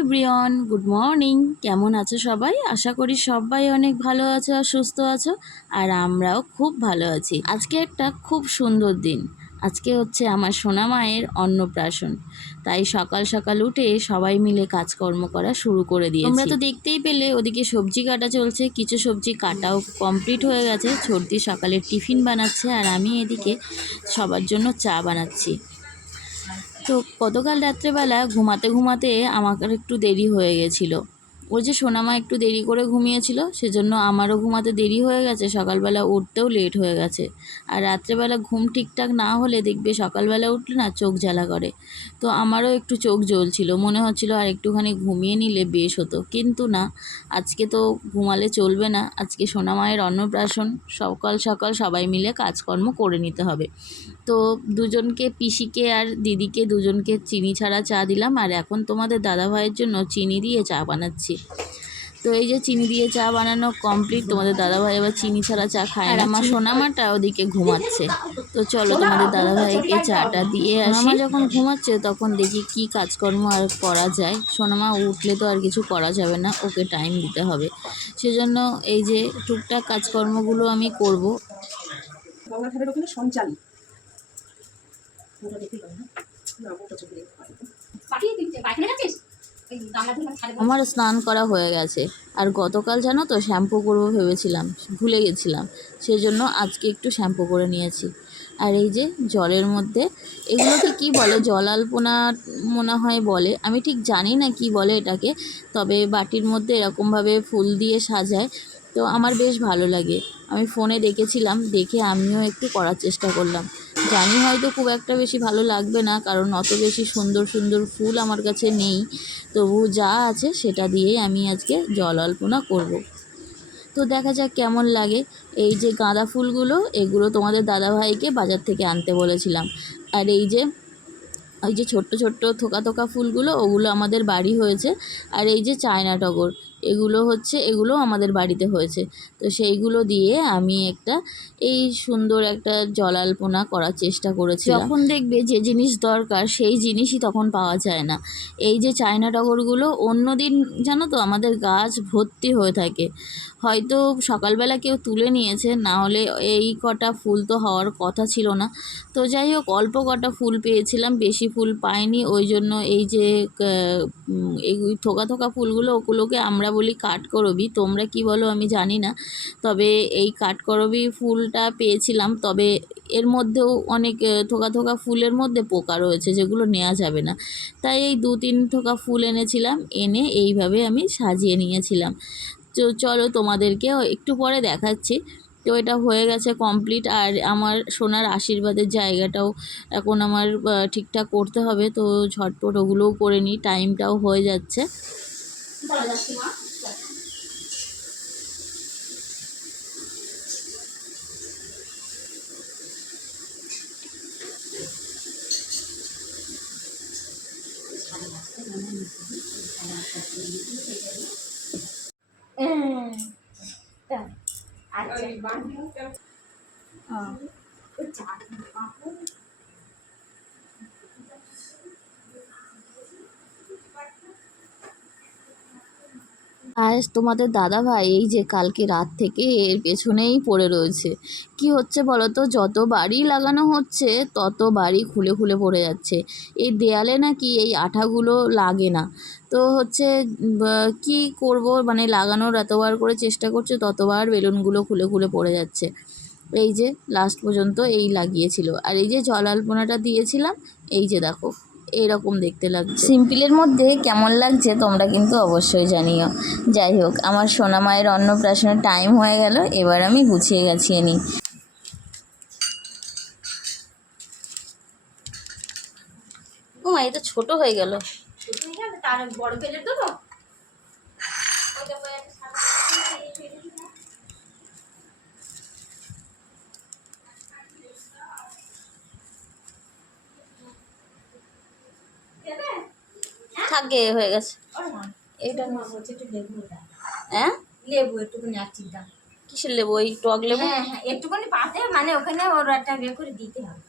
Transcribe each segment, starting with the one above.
Everyone, good morning. কেমন আছো সবাই? আশা করি সবাই অনেক ভালো আছো আর সুস্থ আছো, আর আমরাও খুব ভালো আছি। আজকে একটা খুব সুন্দর দিন। আজকে হচ্ছে আমার সোনা মায়ের অন্নপ্রাশন, তাই সকাল সকাল উঠে সবাই মিলে কাজকর্ম করা শুরু করে দিয়েছি। তোমরা তো দেখতেই পেলে ওদিকে সবজি কাটা চলছে, কিছু সবজি কাটাও কমপ্লিট হয়ে গেছে। ছোটদি সকালের টিফিন বানাচ্ছে আর আমি এদিকে সবার জন্য চা বানাচ্ছি। তো গতকাল রাত্রেবেলা ঘুমাতে ঘুমাতে আমার একটু দেরি হয়ে গেছিলো। ওই যে সোনামা একটু দেরি করে ঘুমিয়েছিল, সেজন্য আমারও ঘুমাতে দেরি হয়ে গেছে, সকালবেলা উঠতেও লেট হয়ে গেছে। আর রাত্রেবেলা ঘুম ঠিকঠাক না হলে দেখবে সকালবেলা উঠলে না চোখ জ্বালা করে। তো আমারও একটু চোখ জ্বলছিল, মনে হচ্ছিল আর একটুখানি ঘুমিয়ে নিলে বেশ হতো, কিন্তু না, আজকে তো ঘুমালে চলবে না। আজকে সোনামায়ের অন্নপ্রাশন, সকাল সকাল সবাই মিলে কাজকর্ম করে নিতে হবে। তো দুজনকে, পিসিকে আর দিদিকে দুজনকে চিনি ছাড়া চা দিলাম, আর এখন তোমাদের দাদাভাইয়ের জন্য চিনি দিয়ে চা বানাচ্ছি। তো এই যে চিনি দিয়ে চা বানানো কমপ্লিট। তোমাদের দাদাভাই এবার চিনি ছাড়া চা খায় না। আমার সোনামাটা ওদিকে ঘুমাচ্ছে। তো চলো তোমাদের দাদাভাইকে চাটা দিয়ে আসি। সোনামা যখন ঘুমাচ্ছে তখন দেখি কি কাজকর্ম আর করা যায়। সোনামা উঠলে তো আর কিছু করা যাবে না, ওকে টাইম দিতে হবে। সেজন্য এই যে টুকটাক কাজকর্মগুলো আমি করব। গঙ্গাধারের ওখানে সঞ্চালী আমার স্নান করা হয়ে গেছে, আর গতকাল জানো তো শ্যাম্পু করবো ভেবেছিলাম, ভুলে গেছিলাম, সেজন্য আজকে একটু শ্যাম্পু করে নিয়েছি। আর এই যে জলের মধ্যে এগুলোকে কি বলে, জল আলপনা মনে হয় বলে, আমি ঠিক জানি না কি বলে এটাকে। তবে বাটির মধ্যে এরকমভাবে ফুল দিয়ে সাজায়, তো আমার বেশ ভালো লাগে। আমি ফোনে দেখেছিলাম, দেখে আমিও একটু করার চেষ্টা করলাম। জানি হয়তো খুব একটা বেশি ভালো লাগবে না, কারণ অত বেশি সুন্দর সুন্দর ফুল আমার কাছে নেই। তবু যা আছে সেটা দিয়েই আমি আজকে জল আলপনা করব। তো দেখা যাক কেমন লাগে। এই যে গাঁদা ফুলগুলো, এগুলো তোমাদের দাদাভাইকে বাজার থেকে আনতে বলেছিলাম। আর এই যে ছোট্ট ছোট্ট থোকা থোকা ফুলগুলো, ওগুলো আমাদের বাড়ি হয়েছে। আর এই যে চায়না টগর, এগুলো আমাদের বাড়িতে হয়েছে। তো সেইগুলো দিয়ে আমি এই সুন্দর একটা জলাল্পনা করার চেষ্টা করেছিলাম। যখন দেখবে যে জিনিস দরকার সেই জিনিসই তখন পাওয়া যায় না। এই যে চায়না টগরগুলো অন্য দিন জানো তো আমাদের গাছ ভর্তি হয়ে থাকে, হয়তো সকালবেলা কেউ তুলে নিয়েছে, না হলে এই কটা ফুল তো হওয়ার কথা ছিল না। তো যাই হোক, অল্প কটা ফুল পেয়েছিলাম, বেশি ফুল পাইনি। ওই জন্য এই যে এই থোকা থোকা ফুলগুলো, ওগুলোকে আমরা বলি কাঠকরবী, তোমরা কি বলো আমি জানি না। তবে এই কাঠকরবী ফুলটা পেয়েছিলাম, তবে এর মধ্যেও অনেক থোকা থোকা ফুলের মধ্যে পোকা রয়েছে, যেগুলো নেওয়া যাবে না। তাই এই 2-3 থোকা ফুল এনেছিলাম, এনে এইভাবে আমি সাজিয়ে নিয়েছিলাম। তো চলো তোমাদেরকে একটু পরে দেখাচ্ছি। তো এটা হয়ে গেছে কমপ্লিট, আর আমার সোনার আশীর্বাদের জায়গাটাও এখন আমার ঠিকঠাক করতে হবে। তো ঝটপট ওগুলোও করে নিই, টাইমটাও হয়ে যাচ্ছে। আর তোমাদের দাদাভাই এই যে কালকে রাত থেকে এর পেছনেই পড়ে রয়েছে। কি হচ্ছে বলো তো, যত বাড়ি লাগানো হচ্ছে তত বাড়ি খুলে খুলে পড়ে যাচ্ছে। এই দেয়ালে নাকি এই আঠাগুলো লাগে না। তো হচ্ছে কি করব, মানে লাগানোর এতবার করে চেষ্টা করছে, ততবার বেলুনগুলো খুলে খুলে পড়ে যাচ্ছে। এই যে লাস্ট পর্যন্ত এই লাগিয়েছিল, আর এই যে জল আলপনাটা দিয়েছিলাম, এই যে দেখো এইরকম দেখতে লাগছে। সিম্পলের মধ্যে কেমন লাগছে তোমরা কিন্তু অবশ্যই জানিও। যাই হোক, আমার সোনা মায়ের অন্নপ্রাশনের টাইম হয়ে গেল, এবার আমি গুছিয়ে গাছিয়ে নিই। ও মা, এটা ছোট হয়ে গেল। তার বড় পেলে তো থাকে হয়ে গেছে এটা। হ্যাঁ, লেবু একটুখানি আর চিন্তা কিসের লেবু? ওই টক লেবু? হ্যাঁ হ্যাঁ, একটুখানি পাতে, মানে ওখানে ওর একটা বের করে দিতে হবে।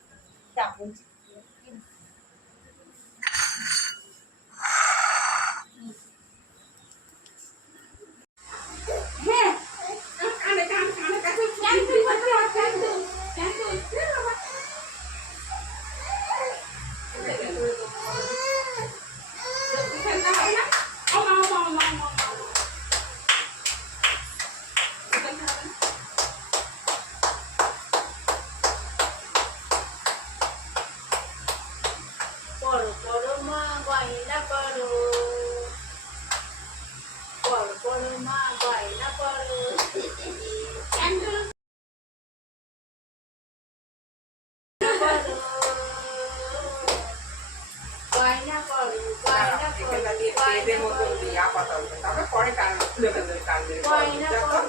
এদের মতো আপাতত তবে পরে টান খুলে ফেলবে টানবে যখন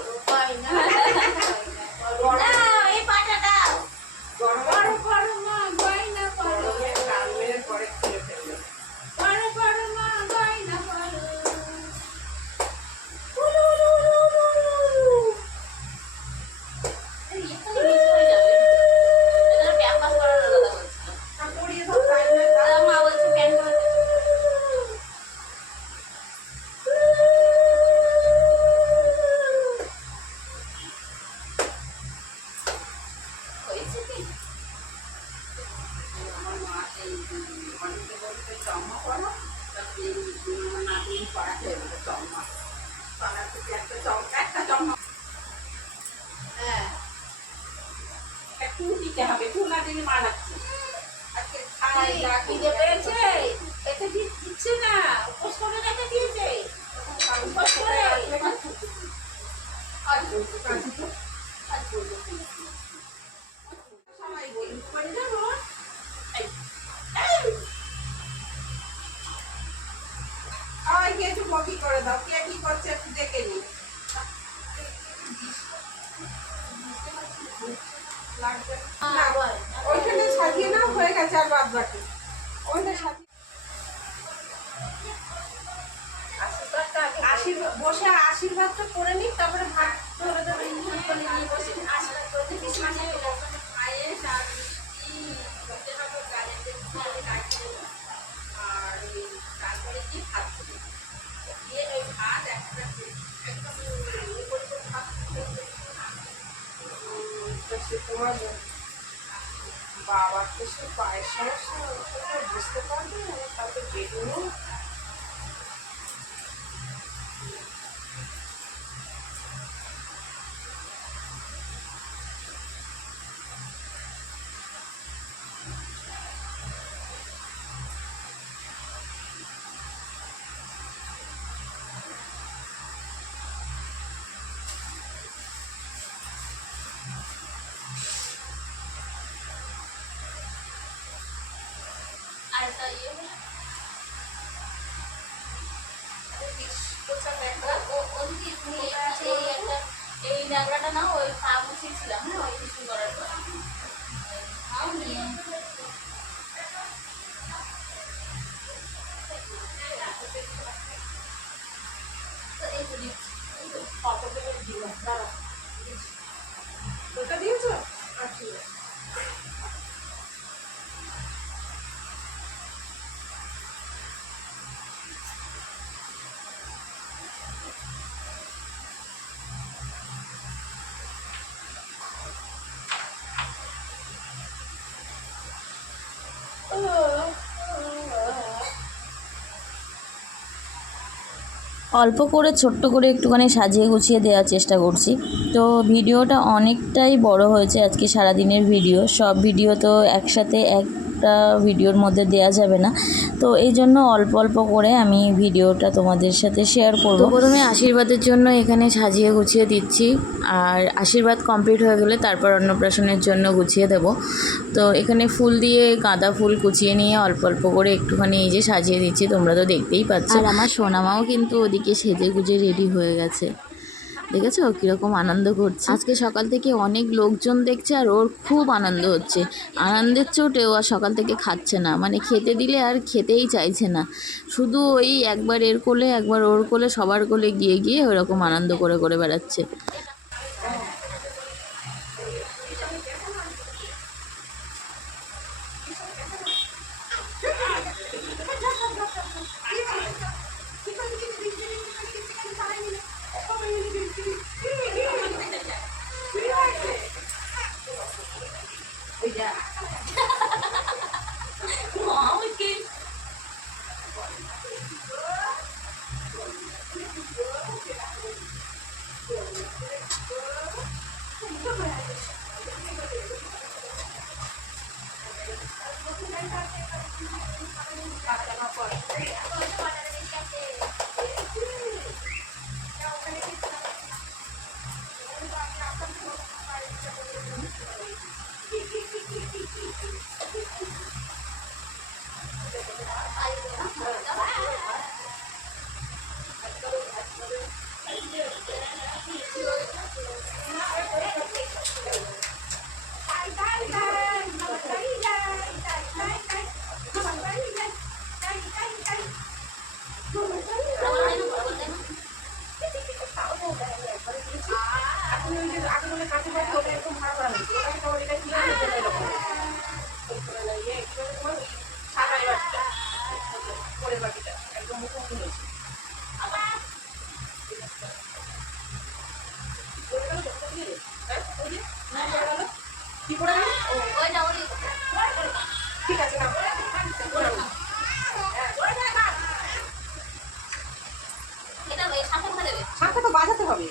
এই পাটাটা গরমে বড় মা গয়না করো টানবে পরে খুলে ফেলবে বড় মা গয়না করো পড়িয়ে দাও টাইমে দাও মা বলছে প্যান্ট হয়েছে কি আমার মা এই অনেকে বলতে চম্মা করো তারপরে আমার নাতি পড়াতে হবে চম্মা পাড়া থেকে একটা চম্মা হ্যাঁ একটু দিতে হবে একটু না দিলে মারাচ্ছে আজকে খাই যা খিদে পেয়েছে এতে দিচ্ছে না উপোস করে রেখে দিয়েছে উপোস করে সবাই বলি করে যাবো সবাইকে একটু বকি করে দাও কে কি করছে একটু দেখে নি লাগবে না ওইখানে সাজিয়ে নাও হয়ে গেছে আর বাদ বাকি ওইটা সাজিয়ে আশীর্বাদ বসে আশীর্বাদটা করে নিই তারপরে ভাত ধরে ধরে করে নিয়ে বসে আশীর্বাদ করতে পিছনে আর তারপরে কি ভাত দেবে দিয়ে ওই ভাত একটা একদম ভাত তোমার বাবার তো সে পায়ের সমস্যা ওটা বুঝতে পারবে তাতে বেগুনও আর তা ইয়ে ওদিকে তুমি এই ন্যাংরাটা না ওই পা বসিয়েছিলাম হ্যাঁ ওই কিছু করার পর নিয়ে এই তো দিচ্ছি ওটা দিয়েছো আচ্ছা অল্প করে ছোট্ট করে একটুখানি সাজিয়ে গুছিয়ে দেওয়ার চেষ্টা করছি। তো ভিডিওটা অনেকটাই বড় হয়েছে আজকে সারাদিনের ভিডিও, সব ভিডিও তো একসাথে একটা ভিডিওর মধ্যে দেয়া যাবে না, তো এই জন্য অল্প অল্প করে আমি ভিডিওটা তোমাদের সাথে শেয়ার করব। প্রথমে আশীর্বাদের জন্য এখানে সাজিয়ে গুছিয়ে দিচ্ছি, আর আশীর্বাদ কমপ্লিট হয়ে গেলে তারপর অন্নপ্রাশনের জন্য গুছিয়ে দেব। তো এখানে ফুল দিয়ে গাঁদা ফুল কুচিয়ে নিয়ে অল্প অল্প করে একটুখানি এই যে সাজিয়ে দিচ্ছি, তোমরা তো দেখতেই পাচ্ছ। আর আমার সোনামাও কিন্তু ওদিকে সেজে গুজে রেডি হয়ে গেছে, দেখেছো কীরকম আনন্দ করছে। আজকে সকাল থেকে অনেক লোকজন দেখছে আর ওর খুব আনন্দ হচ্ছে, আনন্দের চোটে ও আর সকাল থেকে খাচ্ছে না, মানে খেতে দিলে আর খেতেই চাইছে না, শুধু ওই একবার এর কোলে একবার ওর কোলে সবার কোলে গিয়ে গিয়ে ওরকম আনন্দ করে করে বেড়াচ্ছে। তাও তো ওটা আমি একবারে দিয়েছি। এখন ওই যে আগে বলে কাছে বাড়ি ওটা একদম ভাড়া করা হয়েছে, ওটাকে তোমার এটা কি হয়েছে এরকম ওই করে লাগিয়ে একেবারে তোমার ওই সাদাই বাটিটা পরের বাটিটা একদম মুখোমুখি হয়েছে। পড়ে গেল তো, কোথায় গেলে? হ্যাঁ, ওই যে, না পড়ে গেল? কি পড়ে গেল? ও, ওইটা ওই ঠিক আছে, না পড়ে গেল। হ্যাঁ, পড়ে যায় না। এটা সামনে কোথায় দেবে? শাঁখটা তো বাজাতে হবে।